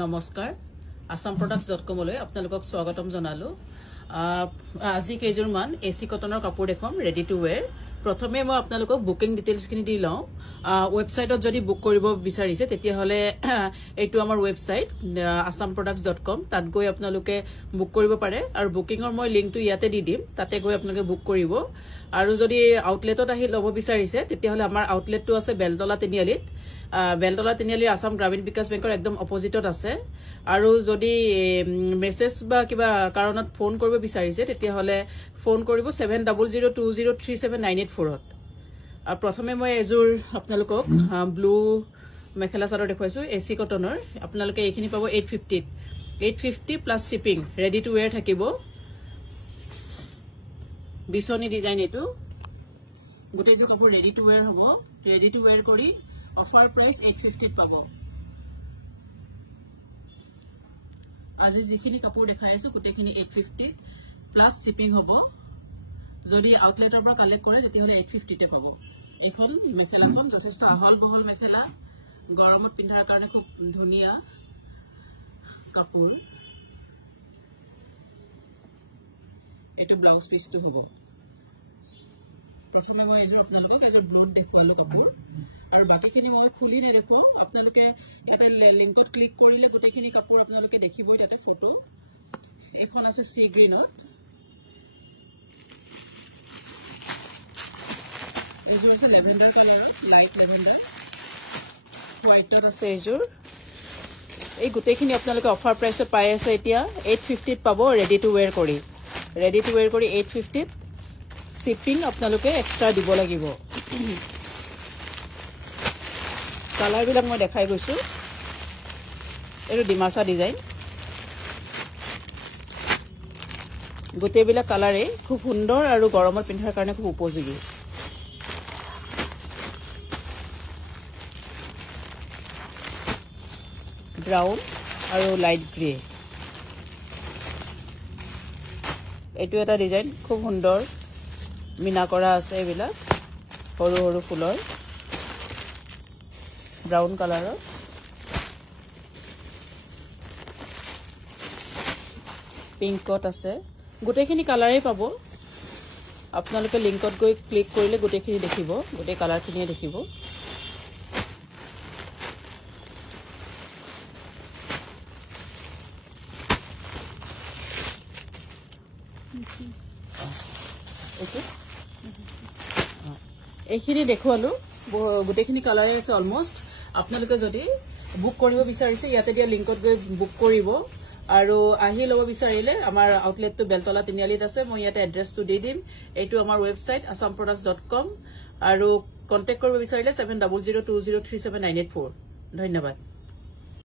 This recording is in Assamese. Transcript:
নমস্কাৰ asamproducts.com লৈ আপোনালোকক স্বাগতম জনালো আজি কেইজনমান এসি কটনৰ কাপোৰ দেখম ৰেডি টু ওয়্যাৰ প্ৰথমে মই আপোনালোকক বুকিং ডিটেইলছ কিনি দি লওঁ ওয়েবসাইটত যদি বুক কৰিব বিচাৰিছে তেতিয়া হলে এইটো আমাৰ ওয়েবসাইট asamproducts.com তাত গৈ আপোনালোকে বুক কৰিব পাৰে আৰু বুকিংৰ মই লিংকটো ইয়াতে দি দিম তাতে গৈ আপোনালোকে বুক কৰিব আৰু যদি আউটলেটত আহি লব বিচাৰিছে তেতিয়া হলে আমাৰ আউটলেটটো আছে বেলতলা তিনিআলিত বেলতলা তিনিআলিৰ আসাম গ্ৰামীণ বিকাশ বেংকৰ একদম অপজিটত আছে আৰু যদি মেসেজ বা কিবা কাৰণত ফোন কৰিব বিচাৰিছে তেতিয়া হলে ফোন কৰিব 7002037984 ত প্ৰথমে মই এজুৰ আপোনালোকক ব্লু মেখেলা চাদৰ দেখুৱাইছো এসি কটনৰ আপোনালোকে এইখিনি পাব 850 plus shipping ready to where থাকিব বিছনি ডিজাইন এটো গোটেই যে কাপোৰ ৰেডি টু ওয়্যাৰ হ'ব ৰেডি টু ওয়্যাৰ কৰি অফাৰ প্ৰাইস 850 ত পাব আজি যিখিনি কাপোৰ দেখাই আছো গোটেইখিনি 850 প্লাস শিপিং হ'ব যদি আউটলেটৰ পৰা কালেক্ট কৰে তেতিয়াহলে 850 তে পাব এখন মেখেলাখন যথেষ্ট আহল বহল মেখেলা গৰমত পিন্ধাৰ কাৰণে খুব ধুনীয়া কাপোৰ এটো ব্লাউজ পিসটো হ'ব প্ৰথমে মই এজৰ আপোনালোকক এজৰ ব্লাউজ দেখুৱালো কাপোৰ আৰু বাকিখিনি মই খুলি দেখো আপোনালোকে এটা লিংকত ক্লিক কৰিলে গোটেইখিনি কাপোৰ আপোনালোকে দেখিবই তাতে ফটো এখন আছে সি গ্ৰীনত এজৰ আছে লেভেন্ডাৰ কালাৰ লাইট লেভেন্ডাৰ হোৱাইটত আছে এজৰ এই গোটেইখিনি আপোনালোকে অফাৰ প্ৰাইসত পাই আছে এতিয়া 850 ত পাব ৰেডি টু ওয়্যাৰ কৰি 850 ত শিপিং আপোনালোকে এক্সট্ৰা দিব লাগিব কালাৰ বিলাক মই দেখাই গৈছো এটো ডিমাসা ডিজাইন গোটেইবিলাক কালাৰে খুব সুন্দৰ আৰু গৰমত পিন্ধাৰ কাৰণে খুব উপযোগী ব্ৰাউন আৰু লাইট গ্ৰে এটো এটা ডিজাইন খুব সুন্দৰ মিনা কৰা আছে এবিলাক সৰু সৰু ফুলৰ ব্ৰাউন কালাৰৰ পিংকত আছে গোটেইখিনি কালাৰে পাব আপোনালোকে লিংকত গৈ ক্লিক কৰিলে গোটেইখিনি দেখিব গোটেই কালাৰখিনিয়ে দেখিব এইখিনি দেখুৱালো গোটেইখিনি কালাৰে আছে অলমোস্ট আপোনালোকে যদি বুক কৰিব বিচাৰিছে ইয়াতে দিয়া লিংকত গৈ বুক কৰিব আৰু আহি লব বিচাৰিলে আমাৰ আউটলেটটো বেলতলা তিনিআলিত আছে মই ইয়াতে এড্ৰেছটো দি দিম এইটো আমাৰ ওয়েবসাইট asamproducts.com আৰু কন্টাক্ট কৰিব বিচাৰিলে 7002037984 ধন্যবাদ